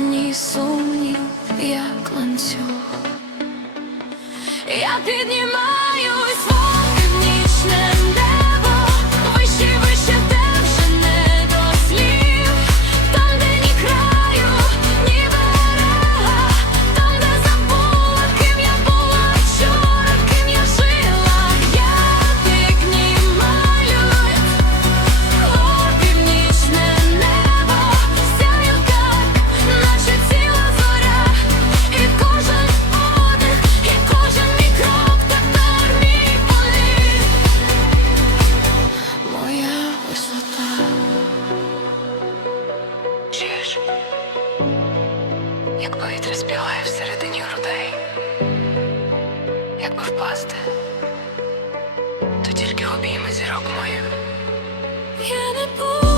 останній сумнів, як ланцюг, я піднімаю свою. чуєш, як повітря співає всередині грудей, якби впасти, то тільки обійми зірок моїх. Я не буду.